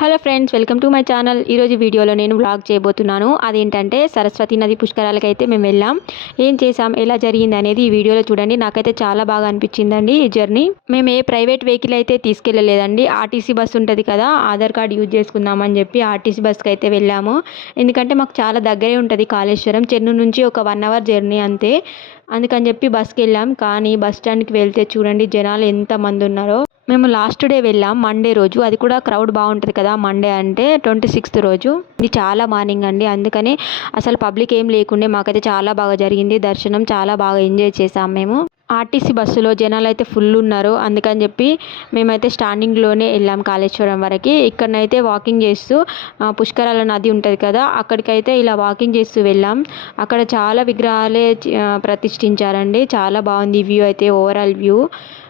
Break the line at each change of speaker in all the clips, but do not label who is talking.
Hello friends welcome to my channel. ఈరోజు వీడియోలో నేను బ్లాగ్ చేయబోతున్నాను. అదేంటంటే సరస్వతి నది పుష్కరాలకైతే అయితే మేము వెళ్ళాం. ఏం చేసాం ఎలా జరిగింది అనేది ఈ వీడియోలో చూడండి. నాకైతే చాలా బాగా అనిపించిందండి ఈ జర్నీ. మేము ఏ ప్రైవేట్ వెహికల్ అయితే తీసుకెళ్ళలేదండి. ఆర్టీసీ బస్ ఉంటుంది కదా ఆధార్ కార్డ్ యూజ్ చేసుకుందామని చెప్పి ఆర్టీసీ బస్కి అయితే వెళ్ళాము. ఎందుకంటే మాకు చాలా దగ్గరే ఉంటుంది కాళేశ్వరం. చెన్నూరు నుంచి ఒక వన్ అవర్ జర్నీ అంతే. అందుకని చెప్పి బస్కి వెళ్ళాం. కానీ బస్ స్టాండ్కి వెళ్తే చూడండి జనాలు ఎంతమంది ఉన్నారో. మేము లాస్ట్ డే వెళ్ళాం. మండే రోజు. అది కూడా క్రౌడ్ బాగుంటుంది కదా. మండే అంటే ట్వంటీ సిక్స్త్ రోజు. ఇది చాలా మార్నింగ్ అండి. అందుకని అసలు పబ్లిక్ ఏం లేకుండే మాకైతే చాలా బాగా జరిగింది. దర్శనం చాలా బాగా ఎంజాయ్ చేసాం మేము. ఆర్టీసీ బస్సులో జనాలు అయితే ఫుల్ ఉన్నారు. అందుకని చెప్పి మేమైతే స్టాండింగ్లోనే వెళ్ళాం కాళేశ్వరం వరకు. ఇక్కడనైతే వాకింగ్ చేస్తూ పుష్కరాల నది ఉంటుంది కదా అక్కడికైతే ఇలా వాకింగ్ చేస్తూ వెళ్ళాం. అక్కడ చాలా విగ్రహాలే ప్రతిష్ఠించారండి. చాలా బాగుంది వ్యూ అయితే ఓవరాల్ వ్యూ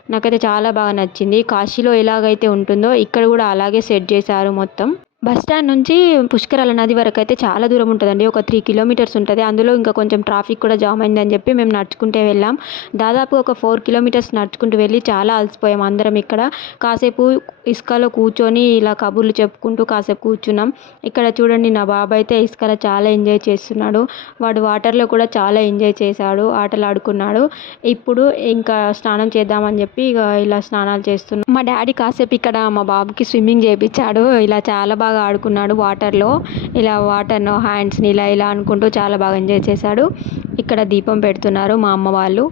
నాకైతే చాలా బాగా నచ్చింది. కాశీలో ఎలాగైతే ఉంటుందో ఇక్కడ కూడా అలాగే సెట్ చేశారు మొత్తం. బస్ స్టాండ్ నుంచి పుష్కరాల నది వరకు అయితే చాలా దూరం ఉంటుందండి. ఒక త్రీ కిలోమీటర్స్ ఉంటుంది. అందులో ఇంకా కొంచెం ట్రాఫిక్ కూడా జామ్ అయిందని చెప్పి మేము నడుచుకుంటే వెళ్ళాం. దాదాపు ఒక ఫోర్ కిలోమీటర్స్ నడుచుకుంటూ వెళ్ళి చాలా అలసిపోయాం అందరం ఇక్కడ. కాసేపు ఇసుకలో కూర్చొని ఇలా కబుర్లు చెప్పుకుంటూ కాసేపు కూర్చున్నాం. ఇక్కడ చూడండి నా బాబు అయితే ఇసుకలో చాలా ఎంజాయ్ చేస్తున్నాడు. వాడు వాటర్లో కూడా చాలా ఎంజాయ్ చేశాడు. ఆటలు ఆడుకున్నాడు. ఇప్పుడు ఇంకా స్నానం చేద్దామని చెప్పి ఇక ఇలా స్నానాలు చేస్తున్నాం మా డాడీ కాసేపు ఇక్కడ మా బాబుకి స్విమ్మింగ్ చేయించాడు ఇలా చాలా బాగా ఆడుకున్నాడు వాటర్లో. ఇలా వాటర్ను హ్యాండ్స్ని ఇలా ఇలా అనుకుంటూ చాలా బాగా ఎంజాయ్ చేశాడు. ఇక్కడ దీపం పెడుతున్నారు మా అమ్మ వాళ్ళు.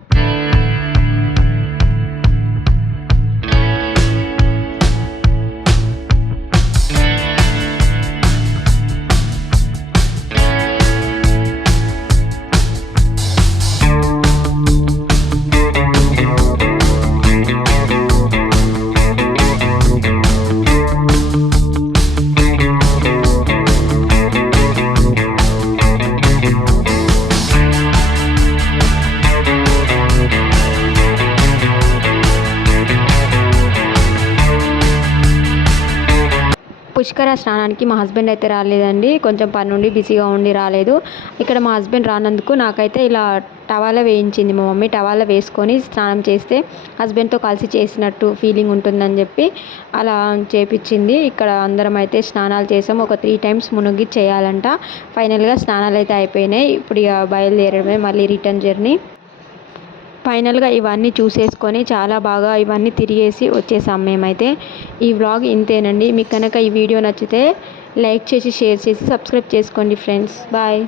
పుష్కర స్నానానికి మా హస్బెండ్ అయితే రాలేదండి. కొంచెం పని నుండి బిజీగా ఉండి రాలేదు. ఇక్కడ మా హస్బెండ్ రానందుకు నాకైతే ఇలా టవాల వేయించింది మా మమ్మీ. టవాల వేసుకొని స్నానం చేస్తే హస్బెండ్తో కలిసి చేసినట్టు ఫీలింగ్ ఉంటుందని చెప్పి అలా చేపించింది. ఇక్కడ అందరం అయితే స్నానాలు చేసాం ఒక త్రీ టైమ్స్ మునిగి చేయాలంట. ఫైనల్గా స్నానాలు అయితే అయిపోయినాయి. ఇప్పుడు ఇక బయలుదేరడమే మళ్ళీ రిటర్న్ జర్నీ. ఫైనల్గా ఇవన్నీ చూసేసుకొని చాలా బాగా ఇవన్నీ తిరిగేసి వచ్చేసాం మేమైతే. ఈ వ్లాగ్ ఇంతేనండి. మీకు కనుక ఈ వీడియో నచ్చితే లైక్ చేసి షేర్ చేసి సబ్స్క్రైబ్ చేసుకోండి ఫ్రెండ్స్. బాయ్.